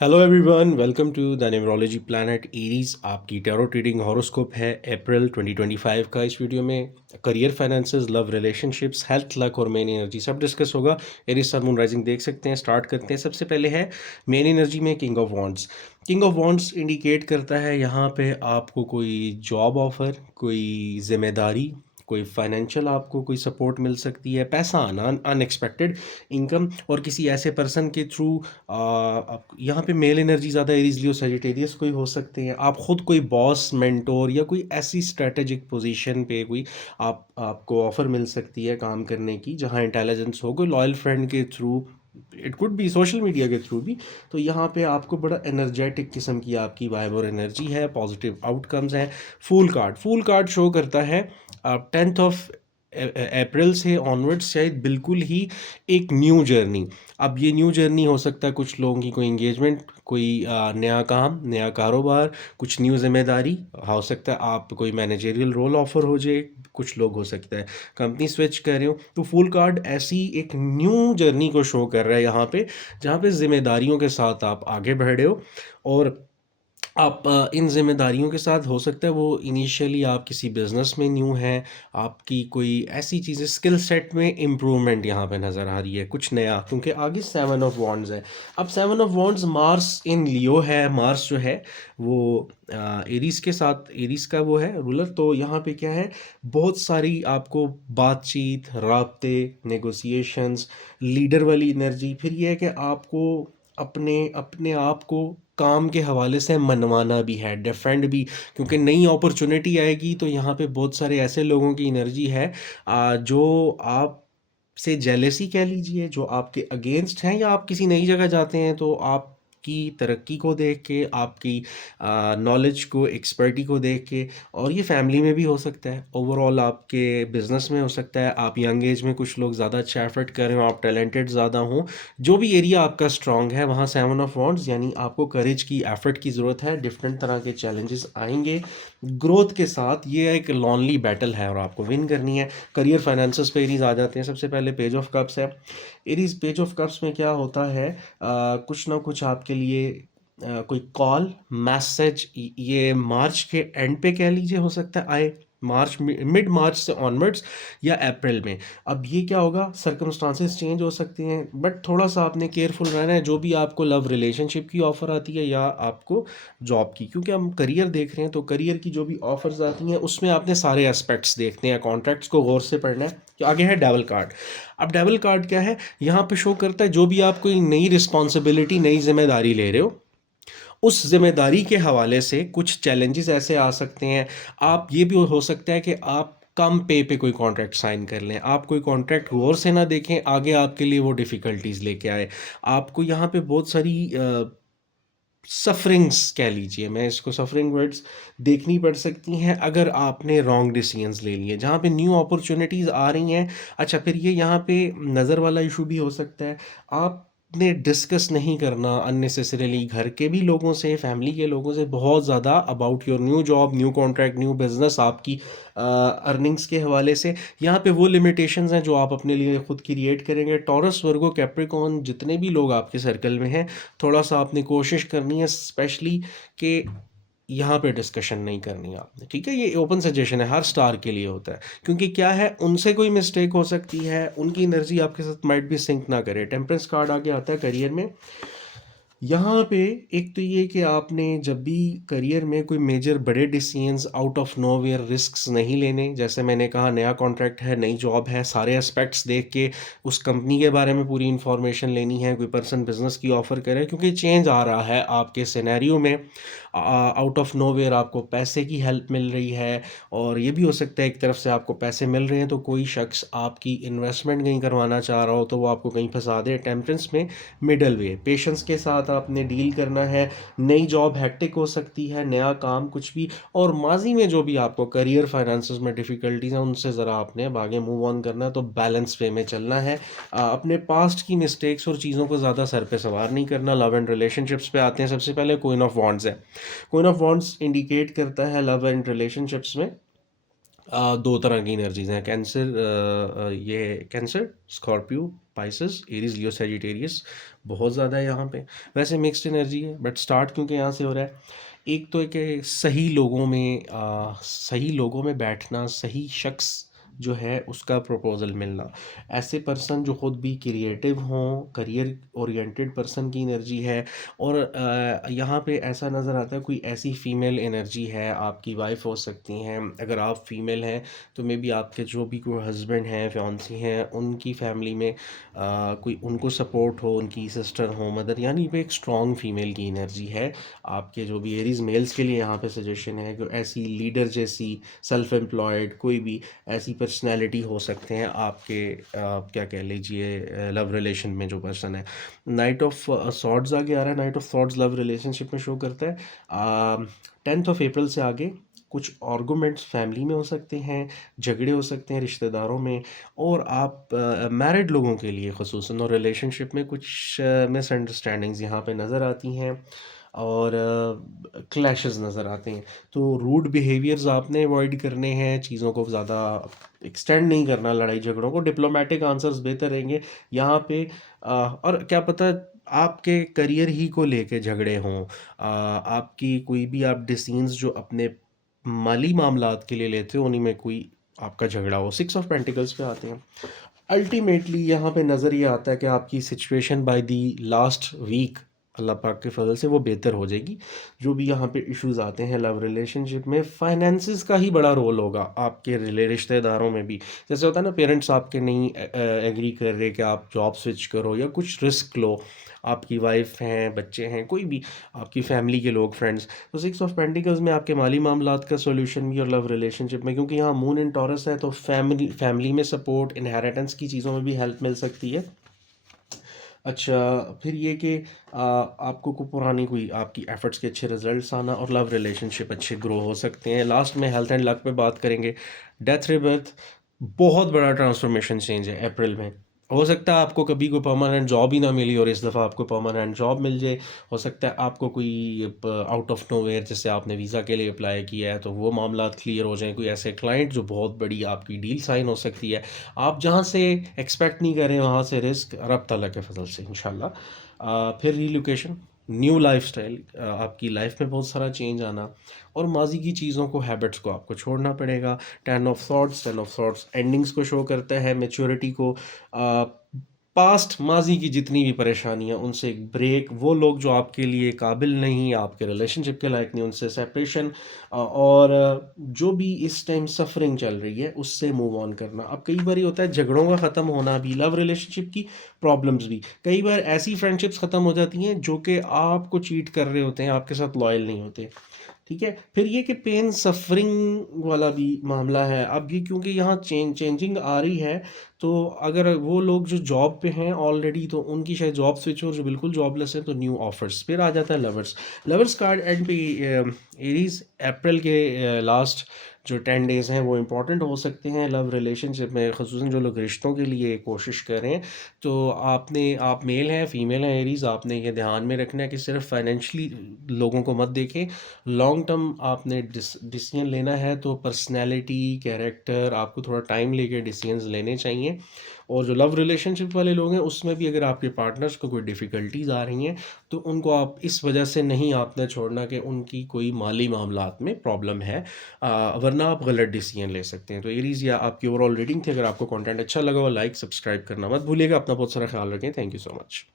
Hello everyone, welcome to the numerology planet Aries. आपकी tarot reading horoscope है अप्रैल 2025 का। इस वीडियो में career, finances, love, relationships, health, luck और मेन एनर्जी सब डिस्कस होगा। एरीज सन मून राइजिंग देख सकते हैं। स्टार्ट करते हैं। सबसे पहले है मेन एनर्जी में king of wands. King of wands indicate करता है यहाँ पे आपको कोई जॉब ऑफर, कोई जिम्मेदारी, कोई फाइनेंशियल आपको कोई सपोर्ट मिल सकती है, पैसा आना, अनएक्सपेक्टेड इनकम, और किसी ऐसे पर्सन के थ्रू। यहाँ पे मेल एनर्जी ज़्यादा एरीज, लियो, सजिटेरियस कोई हो सकते हैं। आप खुद कोई बॉस, मेंटोर या कोई ऐसी स्ट्रेटेजिक पोजीशन पे कोई आपको ऑफर मिल सकती है काम करने की, जहाँ इंटेलिजेंस हो, कोई लॉयल फ्रेंड के through, it could be social media के थ्रू भी। तो यहाँ पे आपको बड़ा एनर्जेटिक किस्म की आपकी वाइब और एनर्जी है, पॉजिटिव आउटकम्स हैं। फूल कार्ड शो करता है 10 अप्रैल से ऑनवर्ड्स शायद बिल्कुल ही एक न्यू जर्नी। अब ये न्यू जर्नी हो सकता है कुछ लोगों की कोई इंगेजमेंट, कोई नया काम, नया कारोबार, कुछ न्यू जिम्मेदारी हो सकता है। आप कोई मैनेजरियल रोल ऑफर हो जाए, कुछ लोग हो सकता है कंपनी स्विच कर रहे हो। तो फुल कार्ड ऐसी एक न्यू जर्नी को शो कर रहा है यहाँ पे, जहाँ पे जिम्मेदारियों के साथ आप आगे बढ़ रहे हो। और आप इन ज़िम्मेदारियों के साथ हो सकता है वो इनिशियली आप किसी बिज़नेस में न्यू हैं, आपकी कोई ऐसी चीज़ें, स्किल सेट में इम्प्रूवमेंट यहाँ पे नज़र आ रही है, कुछ नया। क्योंकि आगे 7 ऑफ वॉन्ड्स है। अब 7 ऑफ वॉन्ड्स, मार्स इन लियो है। मार्स जो है वो एरीज के साथ, एरीज का वो है रूलर। तो यहाँ पे क्या है, बहुत सारी आपको बातचीत, राब्ते, नेगोशिएशंस, लीडर वाली एनर्जी। फिर ये है कि आपको अपने अपने आप को काम के हवाले से मनवाना भी है, डिफेंड भी। क्योंकि नई अपॉर्चुनिटी आएगी तो यहाँ पे बहुत सारे ऐसे लोगों की एनर्जी है जो आप से जेलेसी कह लीजिए, जो आपके अगेंस्ट हैं, या आप किसी नई जगह जाते हैं तो आपकी तरक्की को देख के, आपकी नॉलेज को, एक्सपर्टी को देख के। और ये फैमिली में भी हो सकता है, ओवरऑल आपके बिजनेस में हो सकता है। आप यंग एज में कुछ लोग ज़्यादा अच्छा एफर्ट कर रहे हो, आप टैलेंटेड ज़्यादा हो, जो भी एरिया आपका स्ट्रांग है वहाँ 7 ऑफ वॉन्ड्स, यानी आपको करेज की, एफर्ट की ज़रूरत है। डिफरेंट तरह के चैलेंजेस आएंगे ग्रोथ के साथ। ये एक लॉनली बैटल है और आपको विन करनी है। करियर, फाइनेंसेस पे एरीज आ जाते हैं। सबसे पहले पेज ऑफ कप्स है। एरीज पेज ऑफ कप्स में क्या होता है, कुछ ना कुछ आपके लिए कोई कॉल, मैसेज, ये मार्च के एंड पे कह लीजिए हो सकता है आए, मार्च, मिड मार्च से ऑनवर्ड्स, या अप्रैल में। अब ये क्या होगा, सर्कमस्टांसेस चेंज हो सकते हैं, बट थोड़ा सा आपने केयरफुल रहना है जो भी आपको लव रिलेशनशिप की ऑफ़र आती है या आपको जॉब की। क्योंकि हम करियर देख रहे हैं तो करियर की जो भी ऑफर्स आती हैं उसमें आपने सारे एस्पेक्ट्स देखते हैं, कॉन्ट्रैक्ट्स को गौर से पढ़ना है। तो आगे है डेवल कार्ड। अब डेवल कार्ड क्या है, यहाँ पे शो करता है जो भी आप कोई नई रिस्पॉन्सिबिलिटी, नई जिम्मेदारी ले रहे हो, उस जिम्मेदारी के हवाले से कुछ चैलेंजेस ऐसे आ सकते हैं। आप ये भी हो सकता है कि आप कम पे कोई कॉन्ट्रैक्ट साइन कर लें, आप कोई कॉन्ट्रैक्ट गौर से ना देखें, आगे आपके लिए वो डिफ़िकल्टीज लेके आए। आपको यहाँ पे बहुत सारी सफरिंग्स कह लीजिए, मैं इसको सफरिंग वर्ड्स देखनी पड़ सकती हैं अगर आपने रॉन्ग डिसीजंस ले लिए, जहाँ पे न्यू अपॉर्चुनिटीज़ आ रही हैं। अच्छा, फिर ये यहाँ पे नज़र वाला इशू भी हो सकता है। आपने डिस्कस नहीं करना अननेसेसरीली घर के भी लोगों से, फैमिली के लोगों से बहुत ज़्यादा about your new job, new contract, new business, आपकी अर्निंग्स के हवाले से। यहाँ पे वो लिमिटेशंस हैं जो आप अपने लिए खुद क्रिएट करेंगे। टॉरस, वर्गो, कैप्रिकॉन, जितने भी लोग आपके सर्कल में हैं, थोड़ा सा आपने कोशिश करनी है स्पेशली कि यहाँ पे डिस्कशन नहीं करनी है आपने, ठीक है। ये ओपन सजेशन है, हर स्टार के लिए होता है। क्योंकि क्या है, उनसे कोई मिस्टेक हो सकती है, उनकी एनर्जी आपके साथ माइट भी सिंक ना करे। टेम्परेंस कार्ड आगे आता है करियर में। यहाँ पे एक तो ये कि आपने जब भी करियर में कोई मेजर बड़े decisions, out of nowhere risks नहीं लेने। जैसे मैंने कहा, नया कॉन्ट्रैक्ट है, नई जॉब है, सारे एस्पेक्ट्स देख के उस कंपनी के बारे में पूरी इन्फॉर्मेशन लेनी है। कोई पर्सन बिजनेस की ऑफ़र करे, क्योंकि चेंज आ रहा है आपके सिनेरियो में, आउट ऑफ नोवेयर आपको पैसे की हेल्प मिल रही है। और ये भी हो सकता है एक तरफ से आपको पैसे मिल रहे हैं तो कोई शख्स आपकी इन्वेस्टमेंट कहीं करवाना चाह रहा हो तो वो आपको कहीं फंसा दे। टेम्परेंस में मिडल वे, पेशेंस के साथ आपने डील करना है। नई जॉब हेक्टिक हो सकती है, नया काम कुछ भी। और माजी में जो भी आपको करियर, फाइनेंसेस में डिफ़िकल्टीज हैं, उनसे ज़रा आपने अब आगे मूव ऑन करना है, तो बैलेंस वे में चलना है। अपने पास्ट की मिस्टेक्स और चीज़ों को ज़्यादा सर पे सवार नहीं करना। लव एंड रिलेशनशिप्स पे आते हैं। सबसे पहले क्वीन ऑफ वॉन्ड्स है। क्वीन ऑफ वॉन्ड्स इंडिकेट करता है लव एंड रिलेशनशिप्स में दो तरह की एनर्जीज हैं। कैंसर, ये cancer, Scorpio, spices, Aries Leo Sagittarius बहुत ज़्यादा है यहाँ पे। वैसे मिक्स्ड एनर्जी है, बट स्टार्ट क्योंकि यहाँ से हो रहा है, एक तो है कि सही लोगों में बैठना, सही शख्स जो है उसका प्रपोजल मिलना, ऐसे पर्सन जो खुद भी क्रिएटिव हों, करियर ओरिएंटेड पर्सन की एनर्जी है। और यहाँ पे ऐसा नज़र आता है कोई ऐसी फीमेल एनर्जी है, आपकी वाइफ हो सकती हैं, अगर आप फीमेल हैं तो मे बी आपके जो भी कोई हस्बैंड हैं, फियांसी हैं, उनकी फैमिली में कोई उनको सपोर्ट हो, उनकी सिस्टर हो, मदर, यानी पे एक स्ट्रॉन्ग फीमेल की एनर्जी है। आपके जो भी एरीज मेल्स के लिए यहाँ पे सजेशन है कि ऐसी लीडर जैसी, सेल्फ एम्प्लॉयड कोई भी ऐसी पर्सनैलिटी हो सकते हैं आपके, क्या कह लीजिए, लव रिलेशन में जो पर्सन है। नाइट ऑफ सॉर्ड्स आगे आ रहा है, night of swords love relationship में शो करता है। 10 अप्रैल से आगे कुछ आर्गूमेंट्स फैमिली में हो सकते हैं, झगड़े हो सकते हैं रिश्तेदारों में, और आप मैरिड लोगों के लिए ख़ुसूसन और रिलेशनशिप में कुछ मिसअंडरस्टैंडिंग्स यहाँ पे नज़र आती हैं और क्लैशेस नज़र आते हैं। तो रूड बिहेवियर्स आपने अवॉइड करने हैं, चीज़ों को ज़्यादा एक्सटेंड नहीं करना, लड़ाई झगड़ों को, डिप्लोमेटिक आंसर्स बेहतर रहेंगे यहाँ पे। और क्या पता आपके करियर ही को लेके झगड़े हों, आपकी कोई भी आप डिसीजंस जो अपने माली मामलात के लिए लेते हो उन्हीं में कोई आपका झगड़ा हो। 6 ऑफ पेंटिकल्स पे आते हैं। अल्टीमेटली यहाँ पे नज़र ये आता है कि आपकी situation by the last week Allah पाक के फजल से वो बेहतर हो जाएगी। जो भी यहाँ पे इश्यूज़ आते हैं लव रिलेशनशिप में, फाइनेंसिस का ही बड़ा रोल होगा आपके रिश्तेदारों में भी। जैसे होता है ना, पेरेंट्स आपके नहीं एग्री कर रहे कि आप जॉब स्विच करो या कुछ रिस्क लो, आपकी वाइफ हैं, बच्चे हैं, कोई भी आपकी फैमिली के लोग, फ्रेंड्स। तो 6 ऑफ पेंटिकल्स में आपके माली मामलात का सोल्यूशन भी और लव रिलेशनशिप में, क्योंकि यहाँ मून इन टॉरस है, तो फैमिली में सपोर्ट, इनहेरिटेंस की चीज़ों में भी हेल्प मिल सकती है। अच्छा, फिर ये कि आपको पुरानी कोई आपकी एफर्ट्स के अच्छे रिजल्ट्स आना और लव रिलेशनशिप अच्छे ग्रो हो सकते हैं। लास्ट में हेल्थ एंड लक पे बात करेंगे। डेथ रिबर्थ, बहुत बड़ा ट्रांसफॉर्मेशन चेंज है अप्रैल में। हो सकता है आपको कभी कोई परमानेंट जॉब ही ना मिली और इस दफ़ा आपको परमानेंट जॉब मिल जाए। हो सकता है आपको कोई आउट ऑफ नोवेयर, जैसे आपने वीज़ा के लिए अप्लाई किया है, तो वो मामला क्लियर हो जाएं। कोई ऐसे क्लाइंट जो बहुत बड़ी आपकी डील साइन हो सकती है, आप जहाँ से एक्सपेक्ट नहीं करें वहाँ से रिस्क, रब तआला के फजल से इंशाल्लाह। फिर रीलोकेशन, न्यू लाइफस्टाइल, आपकी लाइफ में बहुत सारा चेंज आना, और माजी की चीज़ों को, हैबिट्स को आपको छोड़ना पड़ेगा। 10 ऑफ सॉर्ड्स एंडिंग्स को शो करता है, मैच्योरिटी को। पास्ट माजी की जितनी भी परेशानियां, उनसे एक ब्रेक, वो लोग जो आपके लिए काबिल नहीं, आपके रिलेशनशिप के लायक नहीं, उनसे सेपरेशन, और जो भी इस टाइम सफरिंग चल रही है उससे मूव ऑन करना। अब कई बार ये होता है झगड़ों का ख़त्म होना भी, लव रिलेशनशिप की प्रॉब्लम्स भी, कई बार ऐसी फ्रेंडशिप्स ख़त्म हो जाती हैं जो कि आपको चीट कर रहे होते हैं, आपके साथ लॉयल नहीं होते। ठीक है, फिर ये कि पेन सफरिंग वाला भी मामला है। अब ये क्योंकि यहाँ चेंजिंग आ रही है, तो अगर वो लोग जो जॉब पे हैं ऑलरेडी, तो उनकी शायद जॉब स्विच हो, जो बिल्कुल जॉबलेस है, तो न्यू ऑफर्स। फिर आ जाता है लवर्स कार्ड एंड पे। एरीज, अप्रैल के लास्ट जो 10 डेज़ हैं वो इंपॉर्टेंट हो सकते हैं लव रिलेशनशिप में, ख़ुसूसन जो लोग रिश्तों के लिए कोशिश कर रहे हैं। तो आप मेल हैं, फीमेल हैं एरीज, आपने ये ध्यान में रखना है कि सिर्फ फाइनेंशली लोगों को मत देखें। लॉन्ग टर्म आपने डिसीजन लेना है, तो पर्सनैलिटी, कैरेक्टर, आपको थोड़ा टाइम लेके डिसीजंस लेने चाहिए। और जो लव रिलेशनशिप वाले लोग हैं उसमें भी अगर आपके पार्टनर्स को कोई डिफ़िकल्टीज आ रही हैं, तो उनको आप इस वजह से नहीं आपने छोड़ना कि उनकी कोई माली मामलात में प्रॉब्लम है, वरना आप गलत डिसीजन ले सकते हैं। तो एरीज, या आपकी ओवरऑल रीडिंग थी। अगर आपको कंटेंट अच्छा लगा हो, लाइक सब्सक्राइब करना मत भूलिएगा। अपना बहुत सारा ख्याल रखें। Thank you so much.